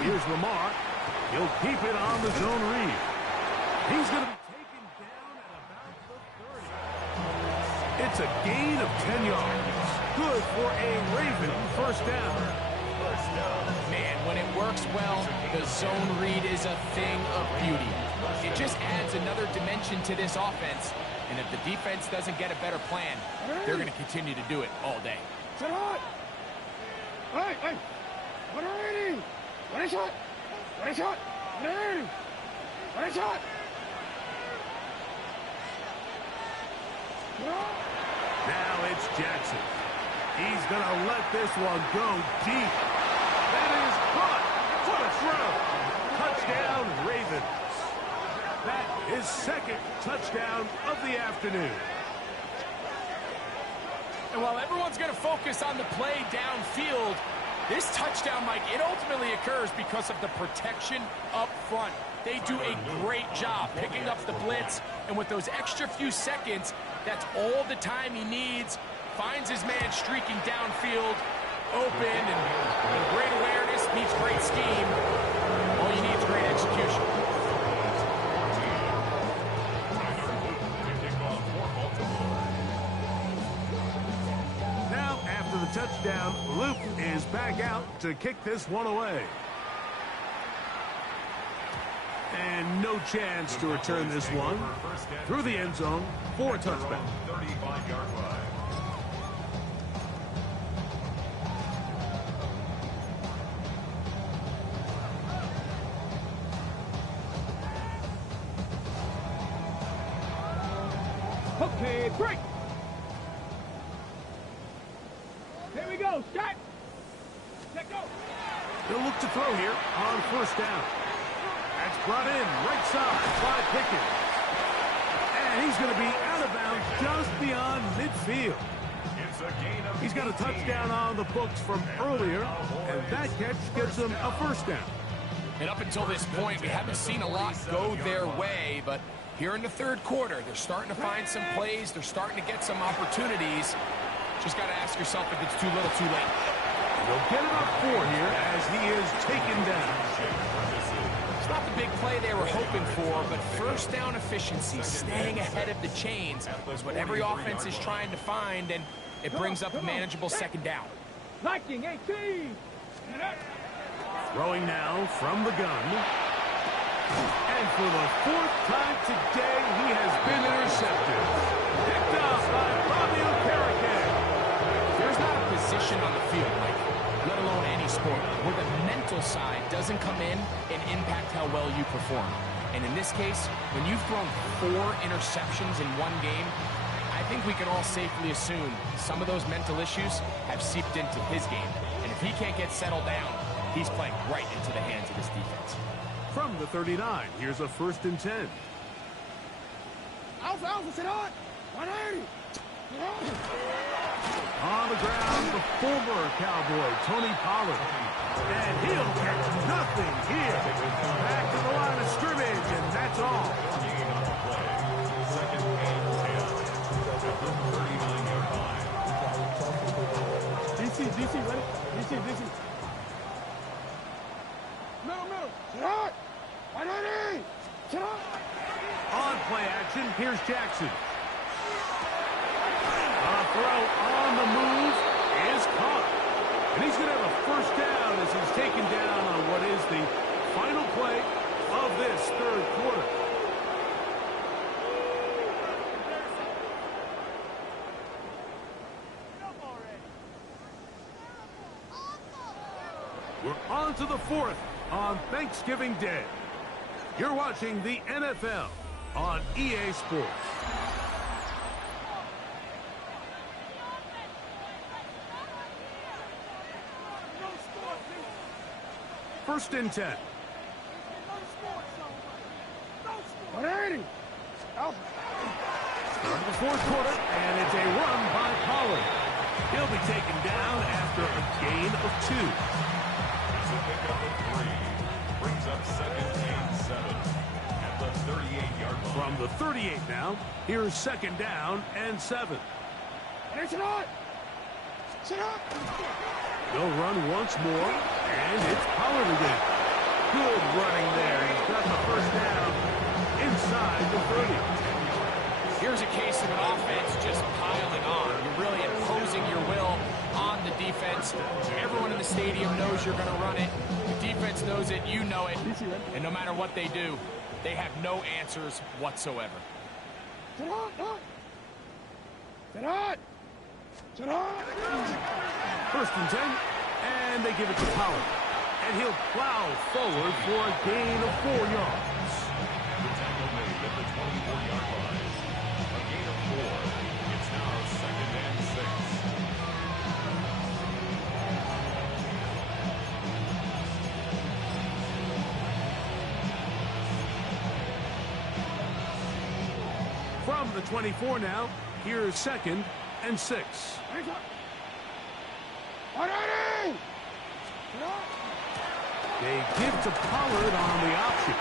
Here's Lamar. He'll keep it on the zone read. He's going to be taken down at about the 30. It's a gain of 10 yards. Good for a Raven 1st down. Man, when it works well, the zone read is a thing of beauty. It just adds another dimension to this offense. And if the defense doesn't get a better plan, they're going to continue to do it all day. Sit hot. Hey. What are you? What is shot? What is shot? What is shot? Now it's Jackson. He's going to let this one go deep. That is caught for the throw. Touchdown, Ravens. That is second touchdown of the afternoon. And while everyone's going to focus on the play downfield, this touchdown, Mike, it ultimately occurs because of the protection up front. They do a great job picking up the blitz, and with those extra few seconds, that's all the time he needs. Finds his man streaking downfield, open, and great awareness meets great scheme. All you need is great execution. Now, after the touchdown, Luke is back out to kick this one away. And no chance to return this one through the end zone for a touchback. 35-yard line. Okay, break. Here we go. Start. Let go. He'll look to throw here on first down. That's brought in right side by Pickens. And he's going to be out of bounds just beyond midfield. He's got a touchdown on the books from earlier, and that catch gets him a first down. And up until this point, we haven't seen a lot go their way, but here in the third quarter, they're starting to find some plays. They're starting to get some opportunities. Just got to ask yourself if it's too little, too late. They'll get it up 4 here as he is taken down. It's not the big play they were hoping for, but first down efficiency, staying ahead of the chains, is what every offense is trying to find, and it brings up a manageable second down. Liking 18. Throwing now from the gun. And for the 4th time today, he has been intercepted. Picked off by Bobby Okereke. There's not a position on the field, Mike, let alone any sport, where the mental side doesn't come in and impact how well you perform. And in this case, when you've thrown 4 interceptions in one game, I think we can all safely assume some of those mental issues have seeped into his game. And if he can't get settled down, he's playing right into the hands of this defense. From the 39, here's a 1st and 10. Alpha, sit on. 180. On the ground, the former Cowboy, Tony Pollard. And he'll catch nothing here. Back to the line of scrimmage, and that's all. Second and 10. At the 39-yard line. DC, ready? DC. Middle. Sit on. 180. Sit on. On play action, here's Jackson. A throw on the move is caught. And he's going to have a first down as he's taken down on what is the final play of this third quarter. We're on to the 4th on Thanksgiving Day. You're watching the NFL on EA Sports. First and 10. 180. Alpha. Start of the 4th quarter, and it's a run by Pollard. He'll be taken down after a gain of 2. It's a pickup of 3. Brings up 2nd and 7 at the 38-yard line. From the 38 now, here's 2nd down and 7. Hey, sit on. They'll run once more, and it's Pollard again. Good running there. He's got the first down inside the 30. Here's a case of an offense just piling on. You're really imposing your will on the defense. Everyone in the stadium knows you're going to run it. The defense knows it. You know it. And no matter what they do, they have no answers whatsoever. Sit on. First and 10, and they give it to Pollard. And he'll plow forward for a gain of 4 yards. The tackle made at the 24-yard line. A gain of 4. It's now 2nd and 6. From the 24 now, here's 2nd and 6. They give to Pollard on the option.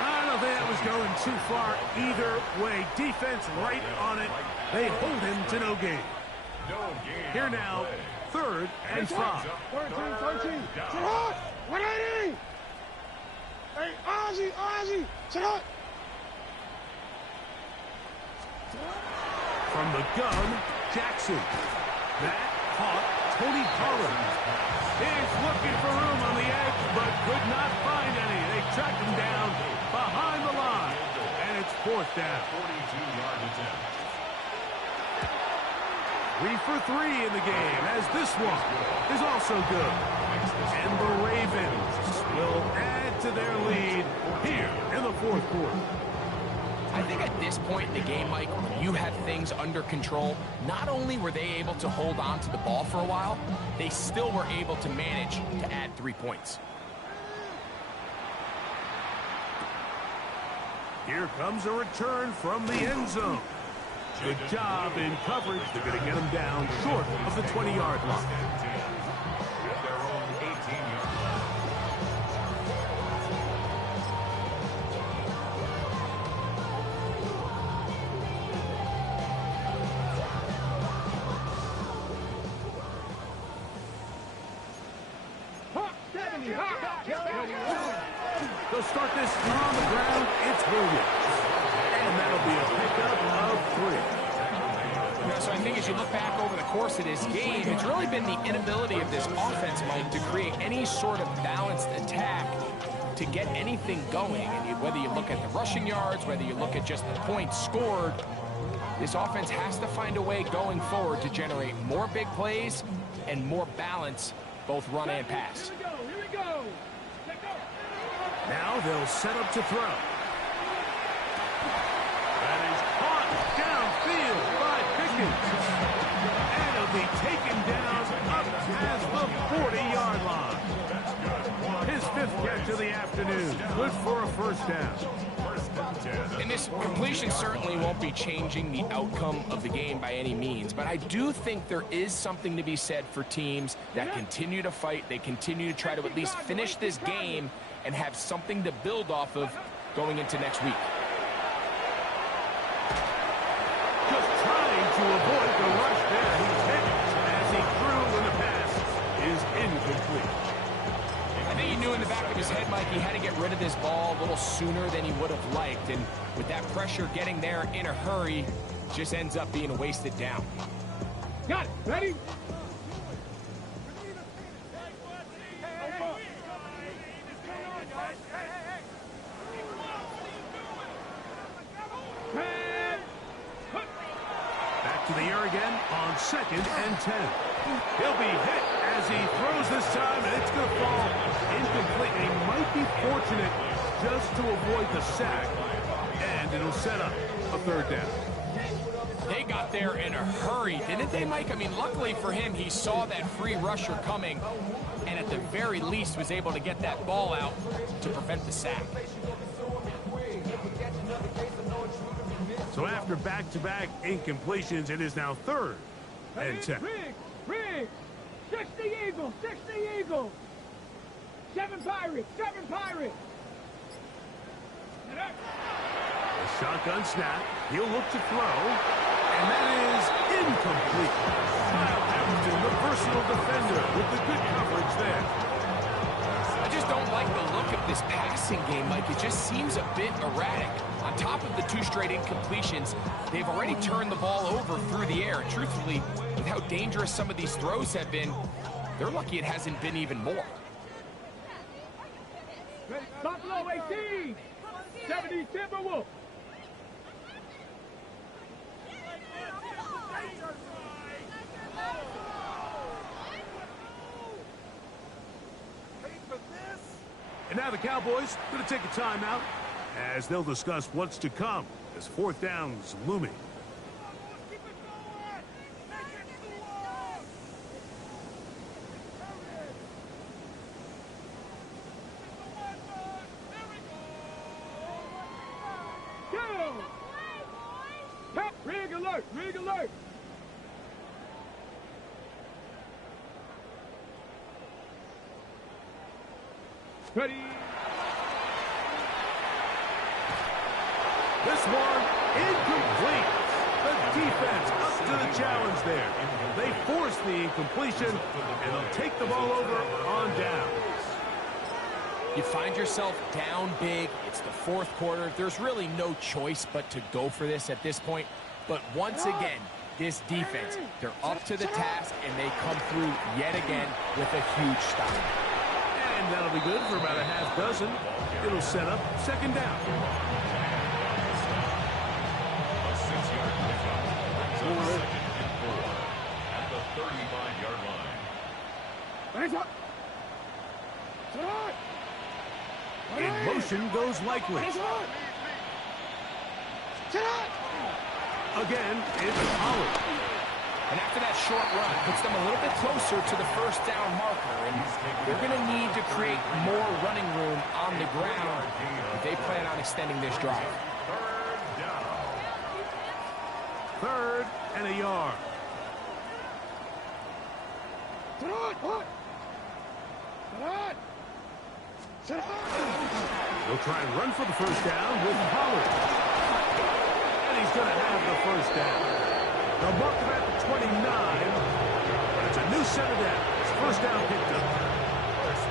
I don't think that was going too far either way. Defense right on it. They hold him to no gain. Here now, 3rd and 5. 13. Sit hot. 180. Hey, Ozzy. Sit hot. From the gun, Jackson. That caught Tony Pollard. He's looking for room on the edge, but could not find any. They tracked him down behind the line, and it's 4th down. 42-yard attempt. 3 for 3 in the game, as this one is also good. And the Ravens will add to their lead here in the 4th quarter. I think at this point in the game, Mike, when you have things under control, not only were they able to hold on to the ball for a while, they still were able to manage to add 3 points. Here comes a return from the end zone. Good job in coverage. They're going to get him down short of the 20-yard line. At their own 18-yard line. They'll start this on the ground. It's Williams. And that'll be a pickup of 3. Yeah, so I think as you look back over the course of this game, it's really been the inability of this offense, Mike, to create any sort of balanced attack to get anything going. And whether you look at the rushing yards, whether you look at just the points scored, this offense has to find a way going forward to generate more big plays and more balance, both run and pass. Here we go. Now they'll set up to throw. That is caught downfield by Pickens. And it'll be taken down up past the 40-yard line. His 5th catch of the afternoon. Good for a 1st down. And this completion certainly won't be changing the outcome of the game by any means, but I do think there is something to be said for teams that continue to fight. They continue to try to at least finish this game and have something to build off of going into next week. Just trying to avoid the rush there. He's hit as he threw when the pass is incomplete. I think he knew in the back of his head, Mike, he had to get rid of this ball a little sooner than he would have liked. And with that pressure getting there in a hurry, just ends up being a wasted down. Got it. Ready? Back to the air again on 2nd and 10. He'll be hit as he throws this time, and it's going to fall incomplete. He might be fortunate just to avoid the sack, and it'll set up a 3rd down. They got there in a hurry, didn't they, Mike? I mean, luckily for him, he saw that free rusher coming, and at the very least was able to get that ball out to prevent the sack. So after back-to-back incompletions, it is now 3rd and 10. Rig. 6 the Eagles. 7 Pirates. A shotgun snap. He'll look to throw. And that is incomplete. Kyle Hamilton, the personal defender, with the good coverage there. I just don't like the look of this passing game, Mike. It just seems a bit erratic. On top of the 2 straight incompletions, they've already turned the ball over through the air. And truthfully, with how dangerous some of these throws have been, they're lucky it hasn't been even more. Buffalo 18. 70 Timberwolves. And now the Cowboys going to take a timeout as they'll discuss what's to come as 4th down's looming. alert! Rig alert! Ready? This one incomplete. The defense up to the challenge there. They force the incompletion, and they'll take the ball over on down. You find yourself down big. It's the fourth quarter. There's really no choice but to go for this at this point. But once again, this defense, they're up to the task, and they come through yet again with a huge stop. And that'll be good for about a half dozen. It'll set up second down. A 6-yard pickup. Brings up 2nd and 4 at the 35-yard line. Hands up! Sit on! In motion goes likely. Hands up! Sit on! Again, it's Pollard. And after that short run, it puts them a little bit closer to the first down marker. And they're going to need to create more running room on the ground if they plan on extending this drive. 3rd down. 3rd and a yard. Sit on! What? Sit on! Sit on! They'll try and run for the first down with Pollard. And he's going to have the first down. They'll mark him at the 29, but it's a new set of downs. First down picked up.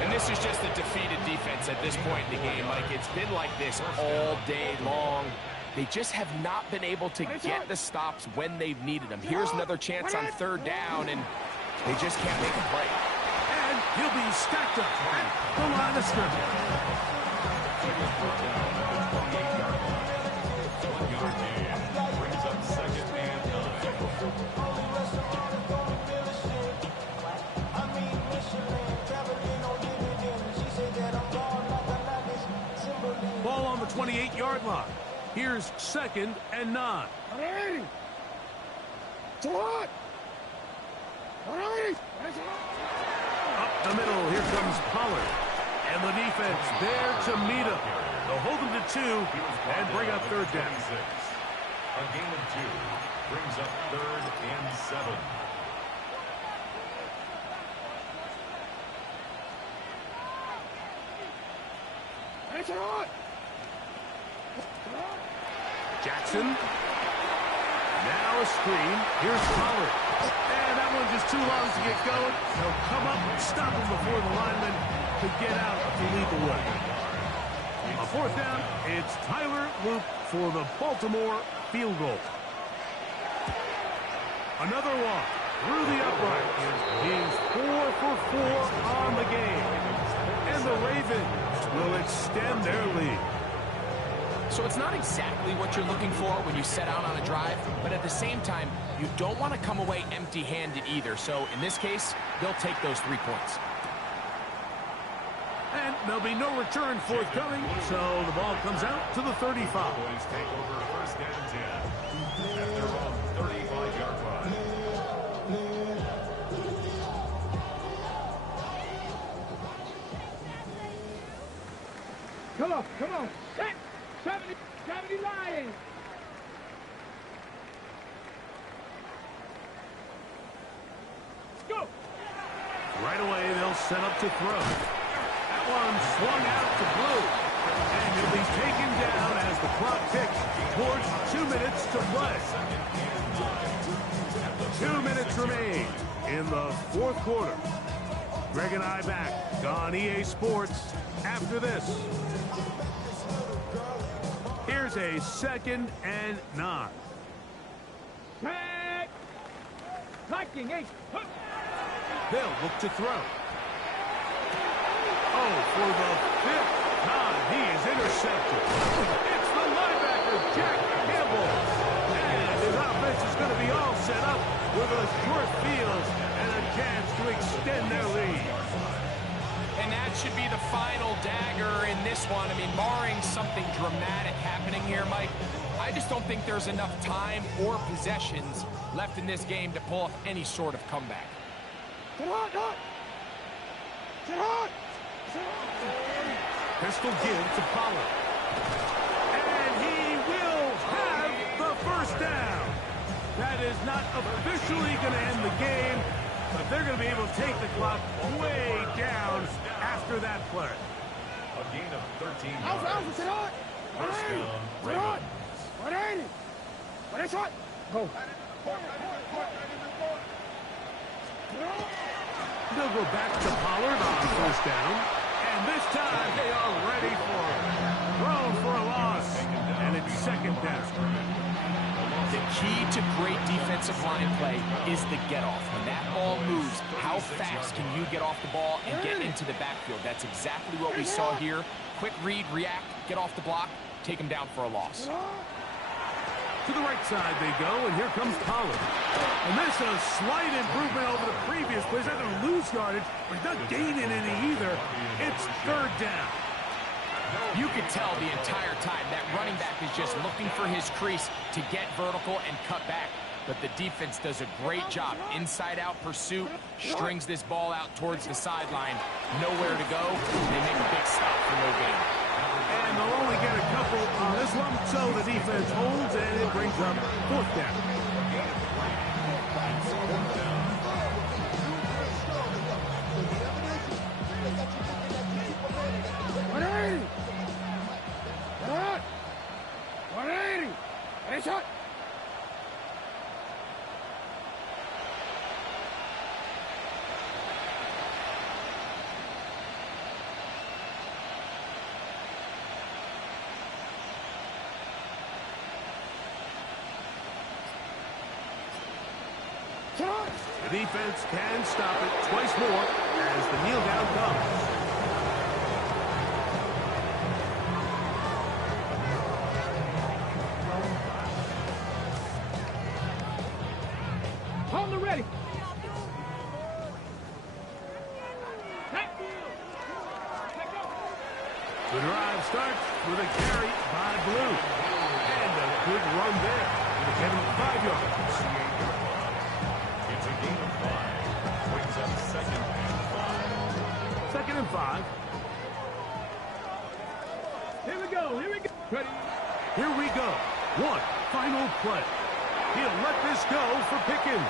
And this is just a defeated defense at this point in the game. Like, it's been like this all day long. They just have not been able to get the stops when they've needed them. Here's another chance on 3rd down, and they just can't make a play. And he'll be stacked up at the line of scrimmage. 1-yard gain. Brings up 2nd and 9. Ball on the 28-yard line. Here's 2nd and 9. Ready! Sit on! Ready! Up the middle, here comes Pollard. And the defense there to meet him. They'll hold him to 2 and bring up 3rd down. A gain of 2 brings up 3rd and 7. Hands on! Jackson. Now a screen. Here's Pollard. And that one just too long to get going. They'll come up and stop him before the lineman could get out to lead the way. A 4th down, it's Tyler Loop for the Baltimore field goal. Another one through the upright. He's 4 for 4 on the game. And the Ravens will extend their lead. So it's not exactly what you're looking for when you set out on a drive, but at the same time, you don't want to come away empty-handed either. So in this case, they'll take those 3 points. And there'll be no return forthcoming, so the ball comes out to the 35. Boys take over 1st and 10 at their own 35-yard line. Come on, come on! Set! 70 line! Go! Right away, they'll set up to throw. That one swung out to Blue. And he'll be taken down as the clock ticks towards 2 minutes to play. 2 minutes remain in the 4th quarter. Greg and I back on EA Sports after this. Here's a 2nd and 9. Back! Blocking, H. They'll look to throw. Oh, for the 5th time, he is intercepted. It's the linebacker, Jack Campbell. And his offense is going to be all set up with a short field and a chance to extend their lead. And that should be the final dagger in this one. I mean, barring something dramatic happening here, Mike, I just don't think there's enough time or possessions left in this game to pull off any sort of comeback. Sit on! Sit on! Pistol give to Pollard. And he will have the first down. is not officially going to end the game, but they're going to be able to take the clock way down after that play. A gain of 13 Alpha, yards. Alpha, sit on. First down, Sit on. Ravens. 180. What is it? Go. They'll go back to Pollard on first down. And this time they are ready for it. Thrown for a loss. And it's second down. The key to great defensive line play is the get-off. When that ball moves, how fast can you get off the ball and get into the backfield? That's exactly what we saw here. Quick read, react, get off the block, take them down for a loss. To the right side they go, and here comes Pollard. And this is a slight improvement over the previous plays. They're going to lose yardage, but he's not gaining any either. It's third down. You could tell the entire time that running back is just looking for his crease to get vertical and cut back. But the defense does a great job. Inside-out pursuit, strings this ball out towards the sideline. Nowhere to go. They make a big stop for no gain. And they'll only get a couple on this one, so the defense holds, and it brings up fourth down. The defense can stop it twice more as the kneel down comes. Hold the ready. The drive starts with a carry by Blue. And a good run there. It'll get him 5 yards. It's a gain of 5. Brings up second and 5. Second and 5. Here we go. Here we go. Ready. Here we go. One final play. He'll let this go for Pickens.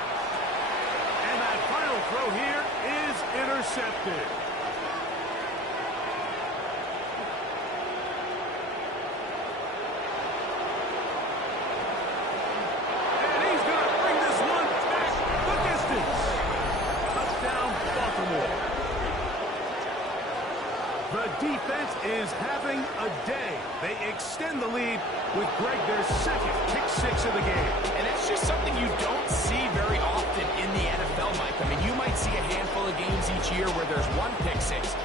And that final throw here is intercepted. And he's going to bring this one back the distance. Touchdown, Baltimore. The defense is having a day. They extend the lead with Greg, their second kick six of the game. And that's just something you don't see very often in the NFL, Mike. I mean, you might see a handful of games each year where there's one pick six,